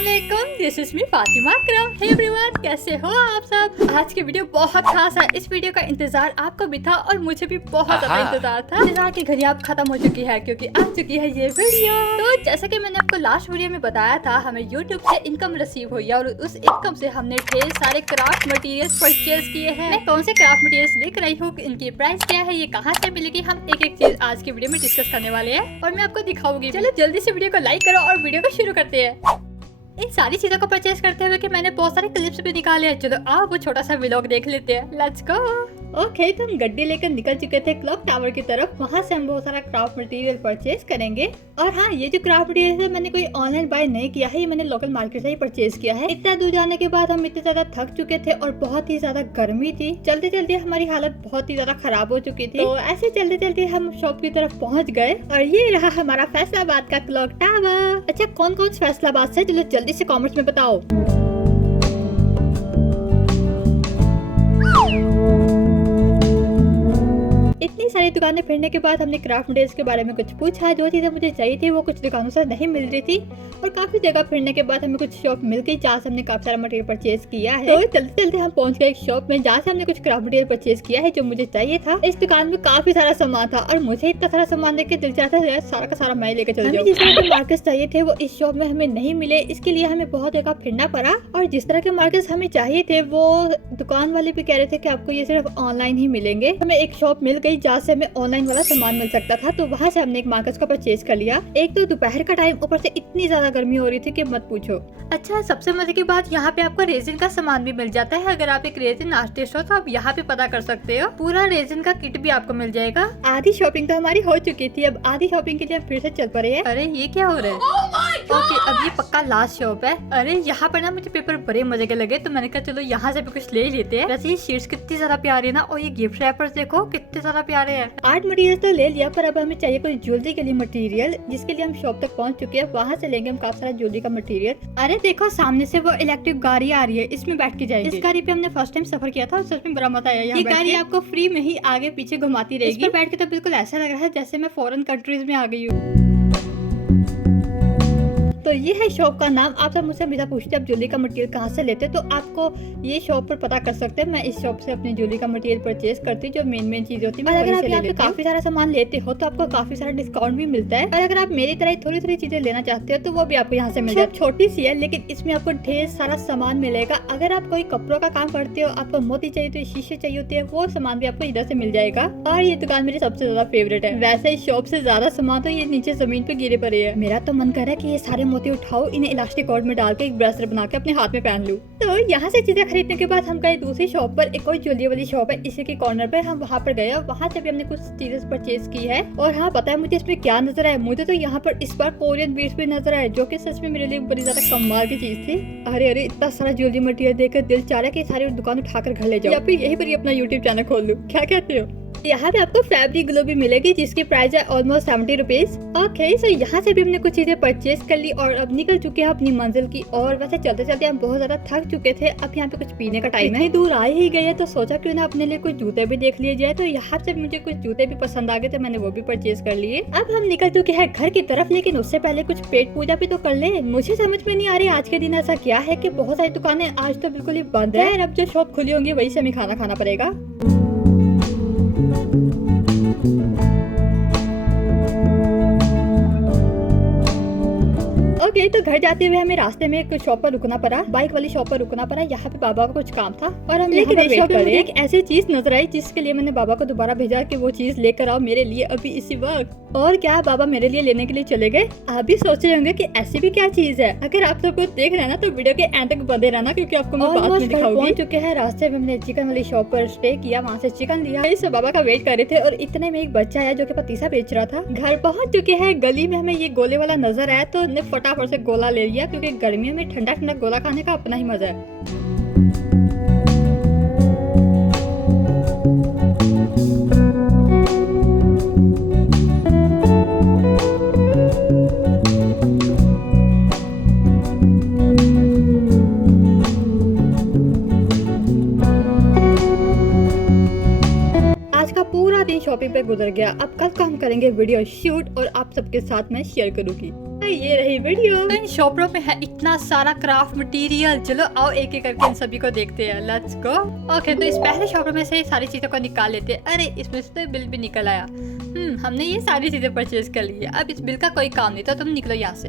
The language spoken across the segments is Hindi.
अस्सलामुअलैकुम, this is me Fatima Akram. Hey everyone, कैसे हो आप सब। आज की वीडियो बहुत खास है। इस वीडियो का इंतजार आपको भी था और मुझे भी बहुत ज्यादा इंतजार था। इंतजार की घड़ी अब खत्म हो चुकी है क्योंकि आ चुकी है ये वीडियो। तो जैसा कि मैंने आपको लास्ट वीडियो में बताया था, हमें यूट्यूब से इनकम रिसीव हुई है और उस इनकम से हमने ढेर सारे क्राफ्ट मटेरियल्स परचेज किए हैं। मैं कौन से क्राफ्ट मटेरियल्स लेकर आई हूँ, इनकी प्राइस क्या है, ये कहाँ से मिलेगी, हम एक एक चीज आज की वीडियो में डिस्कस करने वाले हैं और मैं आपको दिखाऊंगी। चलो जल्दी से वीडियो को लाइक करो और वीडियो को शुरू करते हैं। इन सारी चीजों को परचेज करते हुए कि मैंने बहुत सारे क्लिप्स भी निकाले हैं। चलो आप वो छोटा सा व्लॉग देख लेते हैं। Let's go. ओके, तो हम गड्डी लेकर निकल चुके थे क्लॉक टावर की तरफ। वहाँ से हम बहुत सारा क्राफ्ट मटेरियल परचेज करेंगे। और हाँ, ये जो क्राफ्ट मटेरियल है मैंने कोई ऑनलाइन बाय नहीं किया है, ये मैंने लोकल मार्केट से ही परचेज किया है। इतना दूर जाने के बाद हम इतने ज्यादा थक चुके थे और बहुत ही ज्यादा गर्मी थी। चलते चलते हमारी हालत बहुत ही ज्यादा खराब हो चुकी थी। तो ऐसे चलते चलते हम शॉप की तरफ पहुँच गए और ये रहा हमारा फैसलाबाद का क्लॉक टावर। अच्छा, कौन कौन फैसलाबाद से, चलो जल्दी से कॉमेंट्स में बताओ। इतनी सारी दुकानें फिरने के बाद हमने क्राफ्ट मटेरियल्स के बारे में कुछ पूछा। जो चीजें मुझे चाहिए थी वो कुछ दुकानों से नहीं मिल रही थी और काफी जगह फिरने के बाद हमें कुछ शॉप मिल गई जहाँ से हमने काफी सारा मटेरियल परचेज किया है। तो चलते चलते हम पहुंच गए एक शॉप में जहाँ से हमने कुछ क्राफ्ट मटेरियल परचेज किया है जो मुझे चाहिए था। इस दुकान में काफी सारा सामान था और मुझे इतना सारा सामान देख के दिल चाहता है सारा का सारा मैं लेकर चल जाऊं। जिस तरह के मार्केट्स चाहिए थे वो इस शॉप में हमें नहीं मिले, इसके लिए हमें बहुत जगह फिरना पड़ा। और जिस तरह के मार्केट्स हमें चाहिए थे वो दुकान वाले भी कह रहे थे कि आपको ये सिर्फ ऑनलाइन ही मिलेंगे। हमें एक शॉप मिल गई जहाँ से हमें ऑनलाइन वाला सामान मिल सकता था, तो वहाँ से हमने एक मार्केट का परचेज कर लिया। एक तो दोपहर का टाइम, ऊपर से इतनी ज्यादा गर्मी हो रही थी कि मत पूछो। अच्छा, सबसे मजे की बात, यहाँ पे आपको रेजिन का सामान भी मिल जाता है। अगर आप एक रेजिन आर्टिस्ट हो तो आप यहाँ पे पता कर सकते हो। पूरा रेजिन का किट भी आपको मिल जाएगा। आधी शॉपिंग तो हमारी हो चुकी थी, अब आधी शॉपिंग के लिए हम फिर से चल पड़े हैं। अरे ये क्या हो रहा है? ओके, अब ये पक्का लास्ट शॉप है। अरे यहाँ पर ना मुझे पेपर बड़े मजे के लगे तो मैंने कहा चलो यहाँ से भी कुछ ले लेते हैं। वैसे ये शीट्स कितनी ज्यादा प्यारी है ना, और ये गिफ्ट रैपर्स देखो कितने ज्यादा प्यारे हैं। आर्ट मटेरियल तो ले लिया, पर अब हमें चाहिए कोई ज्वेलरी के लिए मटेरियल, जिसके लिए हम शॉप तक पहुंच चुके हैं। वहाँ से लेंगे हम काफी सारा ज्वेलरी का मटेरियल। अरे देखो सामने से वो इलेक्ट्रिक गाड़ी आ रही है, इसमें बैठ के जाएंगे। इस गाड़ी पे हमने फर्स्ट टाइम सफर किया था और सच में बड़ा मजा आया। ये गाड़ी आपको फ्री में ही आगे पीछे घुमाती रहेगी। इस पर बैठ के तो बिल्कुल ऐसा लग रहा है जैसे मैं फॉरेन कंट्रीज में आ गई हूँ। तो ये है शॉप का नाम। आप सब मुझसे हमेशा पूछते हैं आप ज्वेलरी का मटेरियल कहाँ से लेते हैं, तो आपको ये शॉप पर पता कर सकते हैं। मैं इस शॉप से अपनी ज्वेलरी का मटेरियल परचेज करती हूँ, जो मेन चीज होती है। और अगर आप यहाँ पे काफी सारा सामान लेते हो तो आपको काफी सारा डिस्काउंट भी मिलता है। और अगर आप मेरी तरह थोड़ी थोड़ी चीजें लेना चाहते हो तो वो भी आपको यहाँ से मिल जाए। छोटी सी है लेकिन इसमें आपको ढेर सारा सामान मिलेगा। अगर आप कोई कपड़ों का काम करते हो, आपको मोती चाहिए तो शीशे चाहिए होते हैं, वो सामान भी आपको इधर से मिल जाएगा। और ये दुकान मेरी सबसे ज्यादा फेवरेट है। वैसे इस शॉप से ज्यादा सामान तो ये नीचे जमीन पे गिरे पड़े है। मेरा तो मन कर रहा है कि ये सारे मोती उठाओ, इन्हें इलास्टिक कॉर्ड में डाल के एक ब्रेसलेट बना के अपने हाथ में पहन लूं। तो यहाँ से चीजें खरीदने के बाद हम गए दूसरी शॉप पर। एक और ज्वेलरी वाली शॉप है इसी के कॉर्नर पे, हम वहाँ पर गए और वहाँ से भी हमने कुछ चीजें परचेज की है। और हाँ, पता है मुझे इसमें क्या नजर आया? मुझे तो यहाँ पर इस बार कोरियन बीड्स भी नजर आए, जो कि सच में मेरे लिए बड़ी ज्यादा कमाल की चीज थी। अरे इतना सारा ज्वेलरी मटेरियल देखकर दिल चाह रहा है कि सारी दुकान उठाकर घर ले जाओ या फिर यही पर अपना यूट्यूब चैनल खोल लूं। क्या कहते हो? यहाँ पे आपको फैब्रिक ग्लो भी मिलेगी जिसकी प्राइस है ऑलमोस्ट 70 रुपीज। ओके, सो यहाँ से भी हमने कुछ चीजें परचेज कर ली और अब निकल चुके हैं अपनी मंजिल की। और वैसे चलते चलते हम बहुत ज्यादा थक चुके थे। अब यहाँ पे कुछ पीने का टाइम है, दूर आ ही गए तो सोचा क्यों ना अपने लिए कुछ जूते भी देख लिए जाए। तो यहाँ से मुझे कुछ जूते भी पसंद आ गए तो मैंने वो भी परचेज कर लिए। अब हम निकल चुके हैं घर की तरफ, लेकिन उससे पहले कुछ पेट पूजा भी तो कर ले। मुझे समझ में नहीं आ रही आज के दिन ऐसा क्या है कि बहुत सारी दुकानें आज तो बिल्कुल ही बंद है। अब जो शॉप खुली होंगी वही से हमें खाना खाना पड़ेगा। ओके, तो घर जाते हुए हमें रास्ते में कुछ शॉप पर रुकना पड़ा, बाइक वाली शॉप पर रुकना पड़ा। यहाँ पे बाबा का कुछ काम था और हम लेकिन एक ऐसी चीज नजर आई जिसके लिए मैंने बाबा को दोबारा भेजा कि वो चीज लेकर आओ मेरे लिए अभी इसी वक्त। और क्या, बाबा मेरे लिए लेने के लिए चले गए। आप भी सोच रहे होंगे कि ऐसी भी क्या चीज है। अगर आप सबको देख रहे हैं ना तो वीडियो के एंड तक बंधे रहना क्योंकि आपको मैं बाद में दिखाऊंगी। पहुंच चुके हैं, रास्ते में हमने चिकन वाली शॉप पर स्टे किया, वहाँ से चिकन लिया। इस बाबा का वेट कर रहे थे और इतने में एक बच्चा आया जो कि पतीसा बेच रहा था। घर पहुँच चुके हैं, गली में हमें ये गोले वाला नजर आया तो हमने फटाफट से गोला ले लिया क्योंकि गर्मियों में ठंडा ठंडा गोला खाने का अपना ही मजा है। शॉपिंग पे गुजर गया। अब कल का हम करेंगे वीडियो शूट और आप सबके साथ मैं शेयर करूंगी। तो ये रही वीडियो। तो इन शॉपों में है इतना सारा क्राफ्ट मटेरियल। चलो आओ एक एक करके इन सभी को देखते हैं। Let's go. ओके, तो इस पहले शॉप में से सारी चीजों को निकाल लेते हैं। अरे इसमें से तो बिल भी निकल आया। हमने ये सारी चीजें परचेज कर ली है। अब इस बिल का कोई काम नहीं, तो तुम निकलो यहाँ से।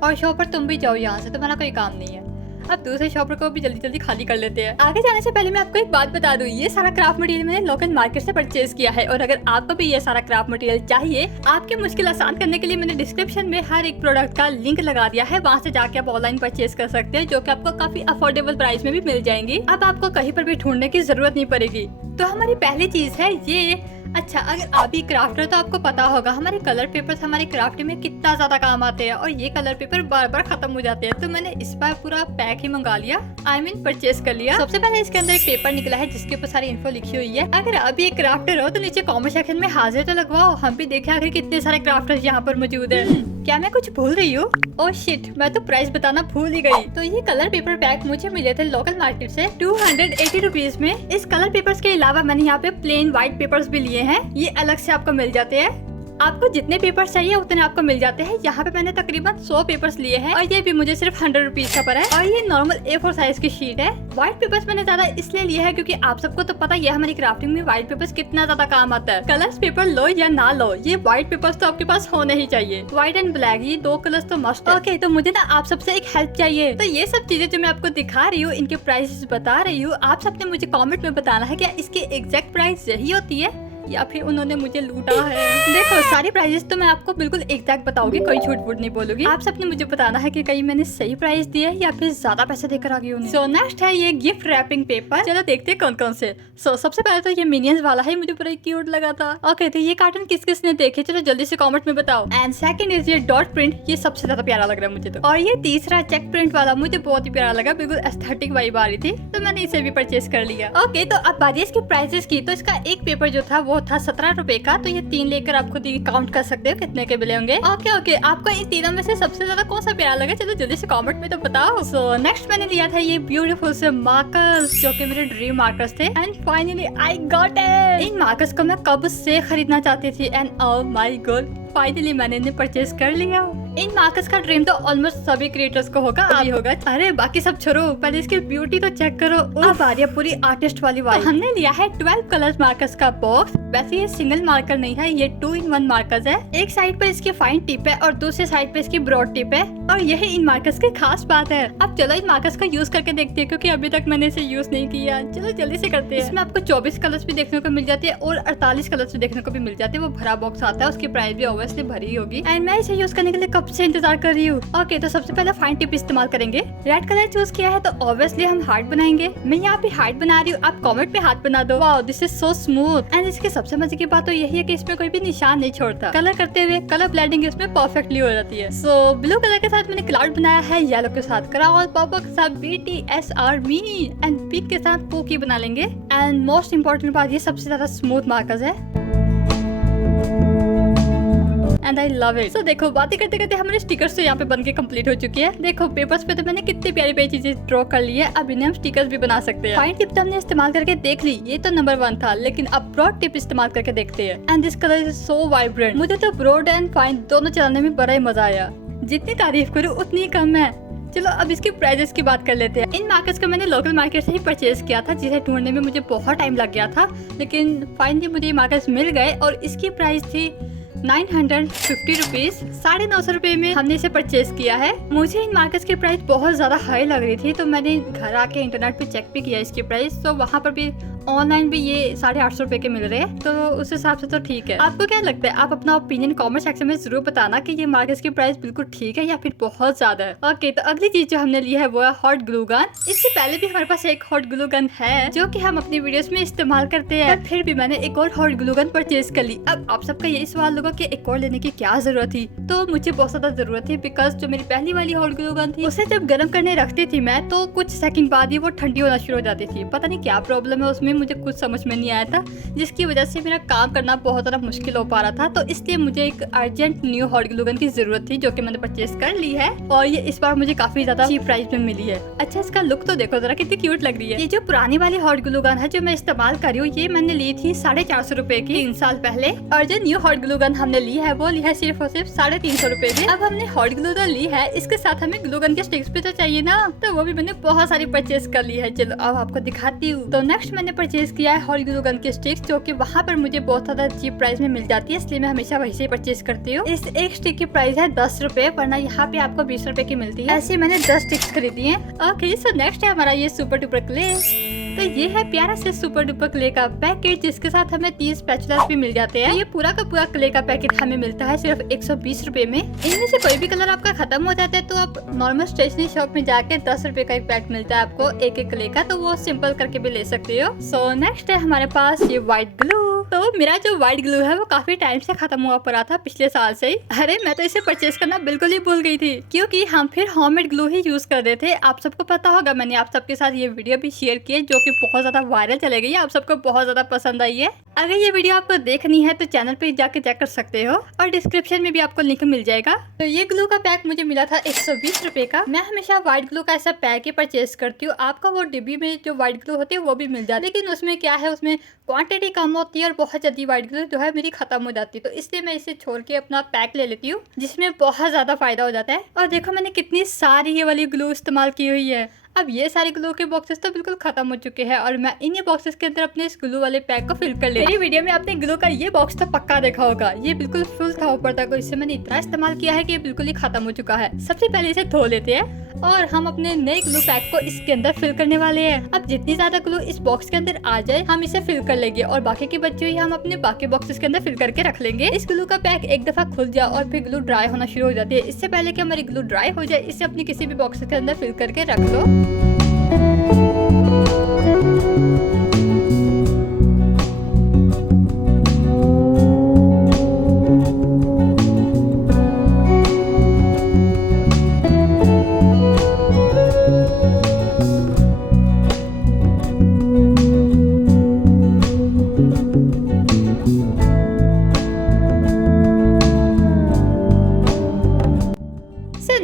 और शॉपर तुम भी जाओ यहाँ से, तुम्हारा कोई काम नहीं है। अब दूसरे शॉपर को भी जल्दी जल्दी खाली कर लेते हैं। आगे जाने से पहले मैं आपको एक बात बता दूं, ये सारा क्राफ्ट मटेरियल मैंने लोकल मार्केट से परचेज किया है। और अगर आपको भी ये सारा क्राफ्ट मटेरियल चाहिए, आपकी मुश्किल आसान करने के लिए मैंने डिस्क्रिप्शन में हर एक प्रोडक्ट का लिंक लगा दिया है। वहाँ से जाके आप ऑनलाइन परचेज कर सकते हैं, जो कि आपको काफी अफोर्डेबल प्राइस में भी मिल जाएंगी। अब आपको कहीं पर भी ढूंढने की जरूरत नहीं पड़ेगी। तो हमारी पहली चीज है ये। अच्छा, अगर आप भी क्राफ्टर तो आपको पता होगा हमारे कलर पेपर्स हमारे क्राफ्टिंग में कितना ज्यादा काम आते हैं। और ये कलर पेपर बार बार खत्म हो जाते हैं, तो मैंने इस बार पूरा पैक ही मंगा लिया। परचेज कर लिया। सबसे पहले इसके अंदर एक पेपर निकला है जिसके ऊपर सारी इन्फो लिखी हुई है। अगर अभी एक क्राफ्टर हो तो नीचे कमेंट सेक्शन में हाजिर तो लगवाओ, हम भी देखें आखिर कितने सारे क्राफ्टर्स यहाँ पर मौजूद है। क्या मैं कुछ भूल रही हूँ? ओह शिट, मैं तो प्राइस बताना भूल ही गई। तो ये कलर पेपर पैक मुझे मिले थे लोकल मार्केट से 280 रुपीज में। इस कलर पेपर्स के अलावा मैंने यहाँ पे प्लेन व्हाइट पेपर्स भी लिए हैं, ये अलग से आपको मिल जाते हैं। आपको जितने पेपर्स चाहिए उतने आपको मिल जाते हैं। यहाँ पे मैंने तकरीबन 100 पेपर्स लिए हैं और ये भी मुझे सिर्फ 100 रुपीज का पड़ा है। और ये नॉर्मल A4 साइज की शीट है। व्हाइट पेपर्स मैंने ज्यादा इसलिए लिए है क्योंकि आप सबको तो पता ही है हमारी क्राफ्टिंग में व्हाइट पेपर्स कितना ज्यादा काम आता है। कलर्स पेपर लो या ना लो, ये व्हाइट पेपर्स तो आपके पास होने ही चाहिए। व्हाइट एंड ब्लैक, ये दो कलर्स तो मस्ट है। ओके, तो मुझे ना आप सबसे एक हेल्प चाहिए। तो ये सब चीजें जो मैं आपको दिखा रही हूँ, इनके प्राइसेस बता रही हूँ, आप सबने मुझे कॉमेंट में बताना है क्या इसकी एग्जैक्ट प्राइस यही होती है या फिर उन्होंने मुझे लूटा है। देखो, सारी प्राइजेस तो मैं आपको बिल्कुल एग्जैक्ट बताऊंगी, कोई झूठ वूठ नहीं बोलूंगी। आप सबने मुझे बताना है कि कहीं मैंने सही प्राइस दिया है या फिर ज्यादा पैसे देकर आ गई हूँ। सो नेक्स्ट है ये गिफ्ट रैपिंग पेपर। चलो देखते हैं कौन कौन से। सबसे पहले तो ये मिनियंस वाला है, मुझे बड़ा क्यूट लगा था। ओके, तो ये कार्टून किस किसने देखे, चलो जल्दी से कॉमेंट में बताओ। एंड सेकंड इज ये डॉट प्रिंट, ये सबसे ज्यादा प्यारा लग रहा है मुझे तो। और ये तीसरा चेक प्रिंट वाला मुझे बहुत ही प्यारा लगा, बिल्कुल एस्थेटिक वाइब आ रही थी, तो मैंने इसे भी परचेज कर लिया। ओके, तो अब बारी इसके प्राइसेस की। तो इसका एक पेपर जो था वो था 17 रुपए का। तो ये 3 लेकर आप खुद ही काउंट कर सकते हो कितने के मिले होंगे। ओके, आपको इन तीनों में से सबसे ज्यादा कौन सा प्यारा लगा, चलो जल्दी से कमेंट में तो बताओ। सो नेक्स्ट मैंने लिया था ये ब्यूटीफुल से मार्कर्स, जो कि मेरे ड्रीम मार्कर्स थे। And finally I got it. In markers को मैं कब से खरीदना चाहती थी and oh my God, finally मैंने इन्हें परचेज कर लिया। इन मार्कर्स का ड्रीम तो ऑलमोस्ट सभी क्रिएटर्स को होगा, अभी होगा। अरे बाकी सब छोड़ो, पहले इसकी ब्यूटी तो चेक करो। अब आ रही है पूरी आर्टिस्ट वाली वाइब। तो हमने लिया है 12 कलर्स मार्कर्स का बॉक्स। वैसे ये सिंगल मार्कर नहीं है, ये 2-in-1 मार्कर्स है। एक साइड पे इसकी फाइन टिप है और दूसरे साइड पे इसकी ब्रॉड टिप है। और यही इन मार्कर्स की खास बात है। अब चलो इन मार्कर्स का यूज करके देखते हैं, क्योंकि अभी तक मैंने इसे यूज नहीं किया। चलो जल्दी से करते हैं। इसमें आपको 24 कलर्स भी देखने को मिल जाती है और 48 कलर्स भी देखने को भी मिल जाते हैं। वो भरा बॉक्स आता है, उसकी प्राइस भी ऑब्वियसली भरी होगी। एंड मैं इसे यूज करने के लिए कब से इंतजार कर रही हूँ। ओके, तो सबसे पहले फाइन टिप इस्तेमाल करेंगे। रेड कलर चूज किया है तो ऑब्वियसली हम हार्ट बनाएंगे। मैं यहाँ पे हार्ट बना रही हूँ, आप कमेंट में हार्ट बना दो। Wow, this is so smooth. And इसके सबसे मजे की बात तो यही है कि इसमें कोई भी निशान नहीं छोड़ता। कलर करते हुए कलर ब्लेंडिंग इसमें परफेक्टली हो जाती है। सो ब्लू कलर के साथ मैंने क्लाउड बनाया है, येलो के साथ क्राउड, पर्पल के साथ BTS आर्मी एंड पिंक के साथ पोकी बना लेंगे। एंड मोस्ट इम्पोर्टेंट बात, ये सबसे ज्यादा स्मूथ मार्कर्स है एंड आई लव इट। सो देखो, बातें करते करते हमारे स्टिकर्स तो यहाँ पे बनके कंप्लीट हो चुकी है। देखो, पेपर्स पे तो मैंने कितनी प्यारी प्यारी चीजें ड्रॉ कर ली है। अब इन्हें हम स्टिकर्स भी बना सकते हैं। फाइन टिप तो हमने इस्तेमाल करके देख ली, ये तो नंबर 1 था, लेकिन अब ब्रॉड टिप इस्तेमाल करके देखते हैं। And this colour is so vibrant. मुझे तो ब्रॉड एंड फाइन दोनों चलाने में बड़ा ही मजा आया। जितनी तारीफ करूँ उतनी कम है। चलो अब इसके प्राइजेस की बात कर लेते हैं। इन मार्कर्स को मैंने लोकल मार्केट से ही परचेज किया था, जिसे ढूंढने में मुझे बहुत टाइम लग गया था, लेकिन फाइनली मुझे ये मार्कर्स मिल गए और इसकी प्राइस थी 950 रुपीज। 950 रुपए में हमने इसे परचेज किया है। मुझे इन मार्कर्स की प्राइस बहुत ज्यादा हाई लग रही थी, तो मैंने घर आके इंटरनेट पे चेक भी किया इसकी प्राइस। तो वहाँ पर भी ऑनलाइन भी ये 850 रुपए के मिल रहे हैं, तो उस हिसाब से तो ठीक है। आपको क्या लगता है? आप अपना ओपिनियन कमेंट सेक्शन में जरूर बताना कि ये मार्कर्स की प्राइस बिल्कुल ठीक है या फिर बहुत ज्यादा है। ओके, तो अगली चीज जो हमने ली है वो है हॉट ग्लू गन। इससे पहले भी हमारे पास एक हॉट ग्लू गन है जो कि हम अपनी वीडियोस में इस्तेमाल करते हैं, फिर भी मैंने एक और हॉट ग्लू गन परचेज कर ली। अब आप सबका यही सवाल होगा कि एक और लेने की क्या जरूरत थी? तो मुझे बहुत ज्यादा जरूरत थी, बिकॉज जो मेरी पहली वाली हॉट ग्लू गन थी उसे जब गर्म करने रखती थी मैं, तो कुछ सेकंड बाद ही वो ठंडी होना शुरू हो जाती थी। पता नहीं क्या प्रॉब्लम है उसमें, मुझे कुछ समझ में नहीं आया था, जिसकी वजह से मेरा काम करना बहुत ज़्यादा मुश्किल हो पा रहा था। तो इसलिए मुझे एक urgent new hot glue gun की जरूरत थी, जो कि मैंने परचेज कर ली है और ये इस बार मुझे काफी ज्यादा चीप प्राइस में मिली है। अच्छा, इसका लुक तो देखो जरा, कितनी क्यूट लग रही है। ये जो पुरानी वाली हॉट ग्लू गन है जो मैं इस्तेमाल कर रही हूँ, ये मैंने ली थी 450 रुपए की 3 साल पहले, और जो न्यू हॉट ग्लू गन हमने ली है वो ली है सिर्फ और सिर्फ 350 रुपए की। अब हमने हॉट ग्लू गन ली है, इसके साथ हमें ग्लू गन के स्टिक्स भी तो चाहिए ना, तो वो भी मैंने बहुत सारी परचेज कर ली है। चलो अब आपको दिखाती हूँ। तो नेक्स्ट मैंने परचेज किया है हॉट ग्लू गन के स्टिक्स, जो कि वहाँ पर मुझे बहुत ज्यादा चीप प्राइस में मिल जाती है, इसलिए मैं हमेशा वहीं से परचेज करती हूँ। इस एक स्टिक की प्राइस है 10 रुपए, वरना यहाँ पे आपको 20 रुपए की मिलती है। ऐसे मैंने 10 स्टिक्स खरीदी है। ओके, सो नेक्स्ट है हमारा ये सुपर डुपर क्ले। तो ये है प्यारा से सुपर डुपर क्ले का पैकेट, जिसके साथ हमें 30 स्पैचुलास भी मिल जाते हैं। ये पूरा का पूरा क्ले का पैकेट हमें मिलता है सिर्फ 120 रुपए में। इनमें से कोई भी कलर आपका खत्म हो जाता है तो आप नॉर्मल स्टेशनरी शॉप में जाके 10 रुपए का एक पैक मिलता है आपको एक एक क्ले का, तो वो सिंपल करके भी ले सकते हो। सो नेक्स्ट है हमारे पास ये व्हाइट ग्लू। तो मेरा जो व्हाइट ग्लू है वो काफी टाइम से खत्म हुआ पड़ा था, पिछले साल से ही। अरे मैं तो इसे परचेज करना बिल्कुल ही भूल गई थी, क्योंकि हम फिर होममेड ग्लू ही यूज कर रहे थे। आप सबको पता होगा, मैंने आप सबके साथ ये वीडियो भी शेयर की है, जो कि बहुत ज्यादा वायरल चले गई है, आप सबको बहुत ज्यादा पसंद आई है। अगर ये वीडियो आपको देखनी है तो चैनल पे जाके चेक कर सकते हो, और डिस्क्रिप्शन में भी आपको लिंक मिल जाएगा। तो ये ग्लू का पैक मुझे मिला था 120 रुपए का। मैं हमेशा व्हाइट ग्लू का ऐसा पैक ही परचेज करती हूँ। आपका वो डिब्बी में जो व्हाइट ग्लू होती है वो भी मिल जाती है, लेकिन उसमें क्या है, उसमें क्वांटिटी कम होती है और बहुत जल्दी व्हाइट ग्लू जो है मेरी खत्म हो जाती है। तो इसलिए मैं इसे छोड़ के अपना पैक ले लेती हूँ, जिसमें बहुत ज्यादा फायदा हो जाता है। और देखो मैंने कितनी सारी ये वाली ग्लू इस्तेमाल की हुई है। अब ये सारे ग्लू के बॉक्सेस तो बिल्कुल खत्म हो चुके हैं, और मैं इन्हीं बॉक्सेस के अंदर अपने इस ग्लू वाले पैक को फिल कर ले। मेरी वीडियो में आपने ग्लू का ये बॉक्स तो पक्का देखा होगा, ये बिल्कुल फुल था ऊपर तक, और इससे मैंने इतना इस्तेमाल किया है कि ये बिल्कुल ही खत्म हो चुका है। सबसे पहले इसे धो लेते हैं और हम अपने नए ग्लू पैक को इसके अंदर फिल करने वाले हैं। अब जितनी ज्यादा ग्लू इस बॉक्स के अंदर आ जाए हम इसे फिल कर लेंगे, और बाकी की बची हुई हम अपने बाकी बॉक्सेस के अंदर फिल करके रख लेंगे। इस ग्लू का पैक एक दफा खुल जाए और फिर ग्लू ड्राई होना शुरू हो जाती है। इससे पहले कि हमारी ग्लू ड्राई हो जाए, इसे अपनी किसी भी बॉक्स के अंदर फिल करके रख लो।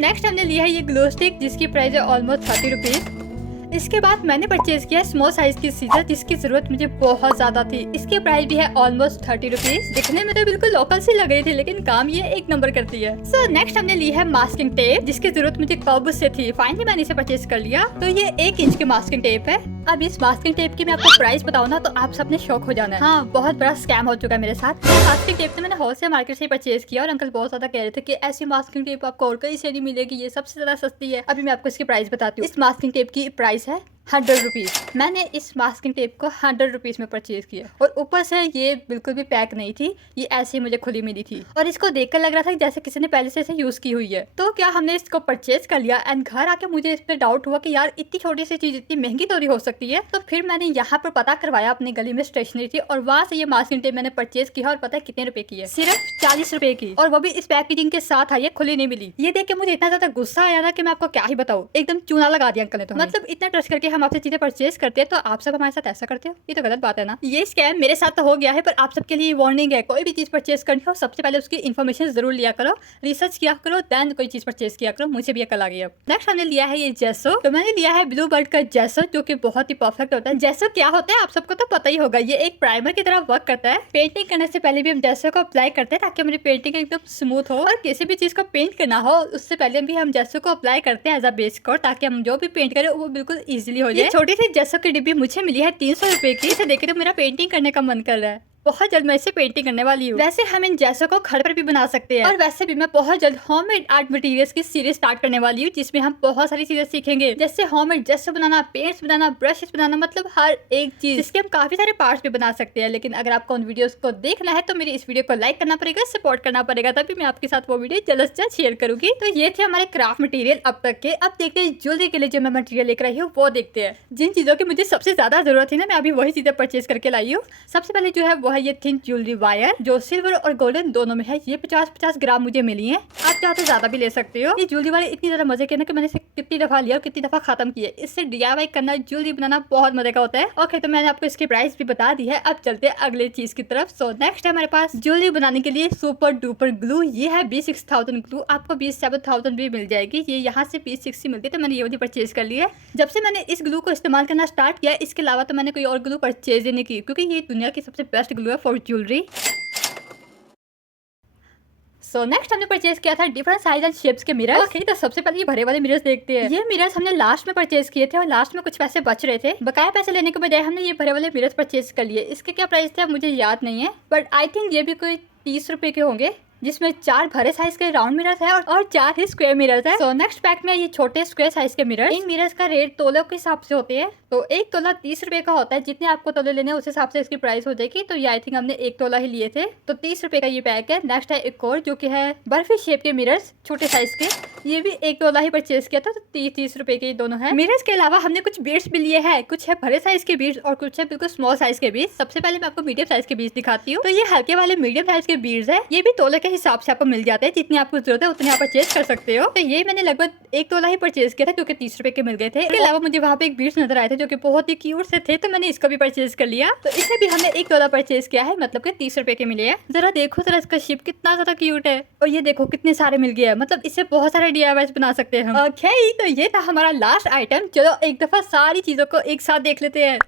नेक्स्ट हमने लिया है ये ग्लू स्टिक, जिसकी प्राइस है ऑलमोस्ट 30 रुपीज। इसके बाद मैंने परचेज किया स्मॉल साइज की सीजर, जिसकी जरूरत मुझे बहुत ज्यादा थी। इसकी प्राइस भी है ऑलमोस्ट 30 रुपीज। दिखने में तो बिल्कुल लोकल सी लग रही थी, लेकिन काम ये एक नंबर करती है। सो नेक्स्ट हमने ली है मास्किंग टेप, जिसकी जरूरत मुझे कब से थी। फाइनली मैंने इसे परचेज कर लिया। तो ये 1 इंच की मास्किंग टेप है। अब इस मास्किंग टेप की मैं आपको प्राइस बताऊँ ना, तो आप सबने शौक हो जाना है। हाँ, बहुत बड़ा स्कैम हो चुका है मेरे साथ। मास्किंग टेप तो मैंने होलसेल मार्केट से परचेज किया, और अंकल बहुत ज्यादा कह रहे थे कि ऐसी मास्किंग टेप आपको और कहीं से नहीं मिलेगी, ये सबसे ज्यादा सस्ती है। अभी मैं आपको इसकी प्राइस बताती हूँ। इस मास्किंग टेप की प्राइस है 100 रुपीज। मैंने इस मास्किंग टेप को 100 रुपीज में परचेज किया, और ऊपर से ये बिल्कुल भी पैक नहीं थी, ये ऐसे ही मुझे खुली मिली थी, और इसको देखकर लग रहा था जैसे किसी ने पहले से इसे यूज की हुई है। तो क्या हमने इसको परचेज कर लिया, एंड घर आके मुझे इस पे डाउट हुआ कि यार इतनी छोटी सी चीज इतनी महंगी थोड़ी हो सकती है। तो फिर मैंने यहाँ पर पता करवाया, अपनी गली में स्टेशनरी थी, और वहाँ से ये मास्किंग टेप मैंने परचेज किया, और पता है कितने रुपए की है? सिर्फ 40 रुपए की, और वो भी इस पैकेजिंग के साथ आई है, खुली नहीं मिली। ये देख के मुझे इतना ज्यादा गुस्सा आया ना कि मैं आपको क्या ही बताऊँ, एकदम चूना लगा दिया अंकल ने। तो मतलब इतना ट्रस्ट करके हम आपसे चीजें परचेज करते हैं, तो आप सब हमारे साथ ऐसा करते हो, ये तो गलत बात है ना। ये स्कैम मेरे साथ तो हो गया है, पर आप सबके लिए वार्निंग है, कोई भी चीज परचेज करनी हो सबसे पहले उसकी इन्फॉर्मेशन जरूर लिया करो, रिसर्च किया करो, देन कोई चीज परचेज किया करो। मुझे भी अकल आ गई। अब नेक्स्ट हमने लिया है ये जेसो। तो मैंने लिया है ब्लू बर्ड का जेसो, जो कि बहुत ही परफेक्ट होता है। जेसो क्या होता है आप सबको तो पता ही होगा, ये एक प्राइमर की तरह वर्क करता है। पेंटिंग करने से पहले भी हम जेसो को अप्लाई करते हैं, ताकि हमारी पेंटिंग एकदम स्मूथ हो, और किसी भी चीज को पेंट करना हो उससे पहले भी हम जेसो को अप्लाई करते हैं एज अ बेस कोट, ताकि हम जो भी पेंट करें वो बिल्कुल इजीली हो जाए। छोटी सी जेसो की डिब्बी मुझे मिली है 300 रुपए की। इसे देख के तो मेरा पेंटिंग करने का मन कर रहा है। बहुत जल्द मैं इसे पेंटिंग करने वाली हूँ। वैसे हम इन जैसों को घर पर भी बना सकते हैं, और वैसे भी मैं बहुत जल्द होममेड आर्ट मटेरियल्स की सीरीज स्टार्ट करने वाली हूँ, जिसमें हम बहुत सारी चीजें सीखेंगे, जैसे होममेड जैसो बनाना, पेंट्स बनाना, ब्रशेस बनाना, मतलब हर एक चीज, जिसके हम काफी सारे पार्ट्स भी बना सकते हैं। लेकिन अगर आपको उन वीडियोस को देखना है तो मेरी इस वीडियो को लाइक करना पड़ेगा, सपोर्ट करना पड़ेगा, तभी मैं आपके साथ वो वीडियो जल्द से जल्द शेयर करूंगी। तो ये थे हमारे क्राफ्ट मटेरियल अब तक के। अब देखते हैं ज्वेलरी के लिए जो मैं मटेरियल लेकर आई हूँ, वो देखते हैं। जिन चीजों की मुझे सबसे ज्यादा जरूरत थी ना, मैं अभी वही चीजें परचेज करके लाई हूँ। सबसे पहले जो है वो है ये थिन ज्वेलरी वायर जो सिल्वर और गोल्डन दोनों में है। ये 50-50 ग्राम मुझे मिली है। आप चाहे तो ज्यादा भी ले सकते हो। ये ज्वेलरी वाले इतनी ज्यादा मजे के ना कि मैंने इसे कितनी दफा लिया और कितनी दफा खत्म किया। इससे DIY करना, ज्वेलरी बनाना बहुत मजे का होता है। ओके, तो मैंने आपको इसकी प्राइस भी बता दी है। अब चलते हैं अगले चीज की तरफ। सो नेक्स्ट है हमारे पास ज्वेलरी बनाने के लिए सुपर डुपर ग्लू। ये है B6000 ग्लू। आपको B7000 भी मिल जाएगी। ये यहाँ से B60 मिलती है, तो मैंने ये वाली परचेज कर ली है। जब से मैंने इस ग्लू को इस्तेमाल करना स्टार्ट किया, इसके अलावा तो मैंने कोई और ग्लू परचेज ही नहीं की, क्योंकि ये दुनिया की सबसे बेस्ट ग्लू है फॉर ज्वेलरी। सो नेक्स्ट हमने परचेज किया था डिफरेंट साइज एंड शेप्स के मिरर्स। ओके, तो सबसे पहले ये भरे वाले मिरर्स देखते हैं। ये मिरर्स हमने लास्ट में परचेज किए थे और लास्ट में कुछ पैसे बच रहे थे। बकाया पैसे लेने के बजाय हमने ये भरे वाले मिरर्स परचेज कर लिए। इसके क्या प्राइस थे मुझे याद नहीं है, बट आई थिंक ये भी कोई 30 रुपए के होंगे, जिसमें 4 भरे साइज के राउंड मिरर्स है और 4 ही स्क्वायर मिरर्स है। सो नेक्स्ट पैक में ये छोटे स्क्वायर साइज के मिरर्स। इन मिरर्स का रेट तोलों के हिसाब से होते हैं, तो 1 तोला 30 रुपए का होता है। जितने आपको तोले लेने उस हिसाब से इसकी प्राइस हो जाएगी। तो ये आई थिंक हमने 1 तोला ही लिए थे, तो 30 रुपए का ये पैक है। नेक्स्ट है एक और जो कि है बर्फी शेप के मिरर्स, छोटे साइज के। ये भी 1 तोला ही परचेज किया था, तो 30 रुपए के दोनों है। मिरर्स के अलावा हमने कुछ बीड्स भी लिए हैं। कुछ है भरे साइज के बीड्स और कुछ है बिल्कुल स्मॉल साइज के बीड्स। सबसे पहले मैं आपको मीडियम साइज के बीड्स दिखाती हूँ। तो ये हल्के वाले मीडियम साइज के बीड्स है। ये भी तोले के हिसाब से आपको मिल जाते हैं, जितनी आपको जरूरत है उतने आप परचेज कर सकते हो। तो ये मैंने लगभग 1 तोला ही परचेज किया था, जो कि 30 रुपए के मिल गए थे। इसके अलावा मुझे वहाँ पे एक बीड्स नजर आए थे जो कि बहुत ही क्यूट से थे, तो मैंने इसको भी परचेज कर लिया। तो इसे भी हमने 1 तोला परचेज किया है, मतलब कि 30 रुपए के मिले हैं। जरा देखो जरा इसका शेप कितना ज्यादा क्यूट है, और ये देखो कितने सारे मिल गए हैं। मतलब इससे बहुत सारे DIYs बना सकते हैं हम। ओके, तो ये था हमारा लास्ट आइटम। चलो एक दफा सारी चीजों को एक साथ देख लेते हैं।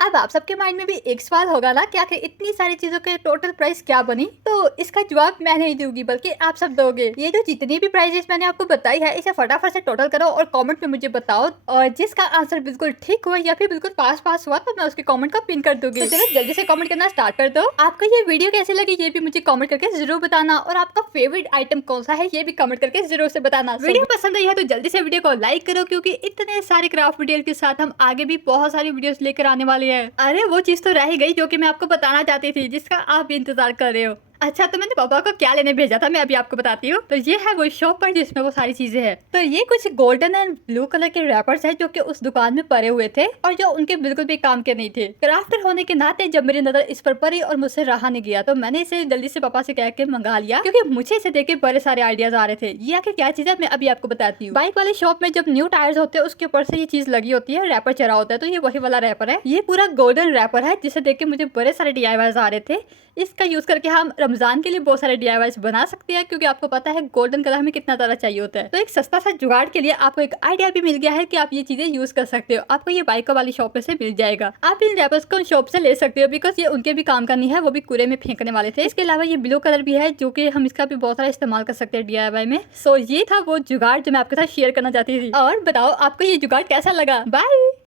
अब आप सबके माइंड में भी एक सवाल होगा ना कि आखिर इतनी सारी चीजों के टोटल प्राइस क्या बनी। तो इसका जवाब मैं नहीं दूंगी, बल्कि आप सब दोगे। ये जो जितनी भी प्राइजेस मैंने आपको बताई है, इसे फटाफट से टोटल करो और कमेंट में मुझे बताओ। और जिसका आंसर बिल्कुल ठीक हुआ या फिर बिल्कुल पास पास हुआ, तो मैं उसके कमेंट को पिन कर दूंगी। तो चलो जल्दी से कमेंट करना स्टार्ट कर दो। आपको ये वीडियो कैसे लगी ये भी मुझे कमेंट करके जरूर बताना, और आपका फेवरेट आइटम कौन सा है ये भी कमेंट करके जरूर से बताना। वीडियो पसंद आई है तो जल्दी से वीडियो को लाइक करो, क्योंकि इतने सारे क्राफ्ट वीडियो के साथ हम आगे भी बहुत सारी वीडियोस लेकर आने वाले हैं। अरे वो चीज तो रह ही गई जो कि मैं आपको बताना चाहती थी, जिसका आप भी इंतजार कर रहे हो। अच्छा, तो मैंने पापा को क्या लेने भेजा था मैं अभी आपको बताती हूँ। तो ये है वो शॉप पर जिसमें वो सारी चीजें हैं। तो ये कुछ गोल्डन एंड ब्लू कलर के रैपर्स है जो कि उस दुकान में पड़े हुए थे और जो उनके बिल्कुल भी काम के नहीं थे। क्राफ्टर होने के नाते जब मेरी नजर इस पर पड़ी और मुझसे रहा नहीं गया, तो मैंने इसे जल्दी से पापा से कह के मंगा लिया, क्योंकि मुझे इसे देख के बड़े सारे आइडियाज आ रहे थे। ये आखिर क्या चीज है मैं अभी आपको बताती हूँ। बाइक वाली शॉप में जब न्यू टायर्स होते हैं उसके ऊपर से ये चीज लगी होती है, रैपर चढ़ा होता है। तो ये वही वाला रैपर है। ये पूरा गोल्डन रैपर है, जिसे देख के मुझे बड़े सारे DIYs आ रहे थे। इसका यूज करके हम रमजान के लिए बहुत सारे DIYs बना सकते हैं, क्योंकि आपको पता है गोल्डन कलर हमें कितना ज्यादा चाहिए होता है। तो एक सस्ता सा जुगाड़ के लिए आपको एक आइडिया भी मिल गया है कि आप ये चीजें यूज कर सकते हो। आपको ये बाइक वाली शॉप से मिल जाएगा। आप इन रैपर्स को शॉप से ले सकते हो, बिकॉज ये उनके भी काम का नहीं है, वो भी कूड़े में फेंकने वाले थे। इसके अलावा ये ब्लू कलर भी है, जो कि हम इसका भी बहुत सारा इस्तेमाल कर सकते हैं DIY में। सो ये था वो जुगाड़ जो मैं आपके साथ शेयर करना चाहती थी। और बताओ आपको ये जुगाड़ कैसा लगा। बाय।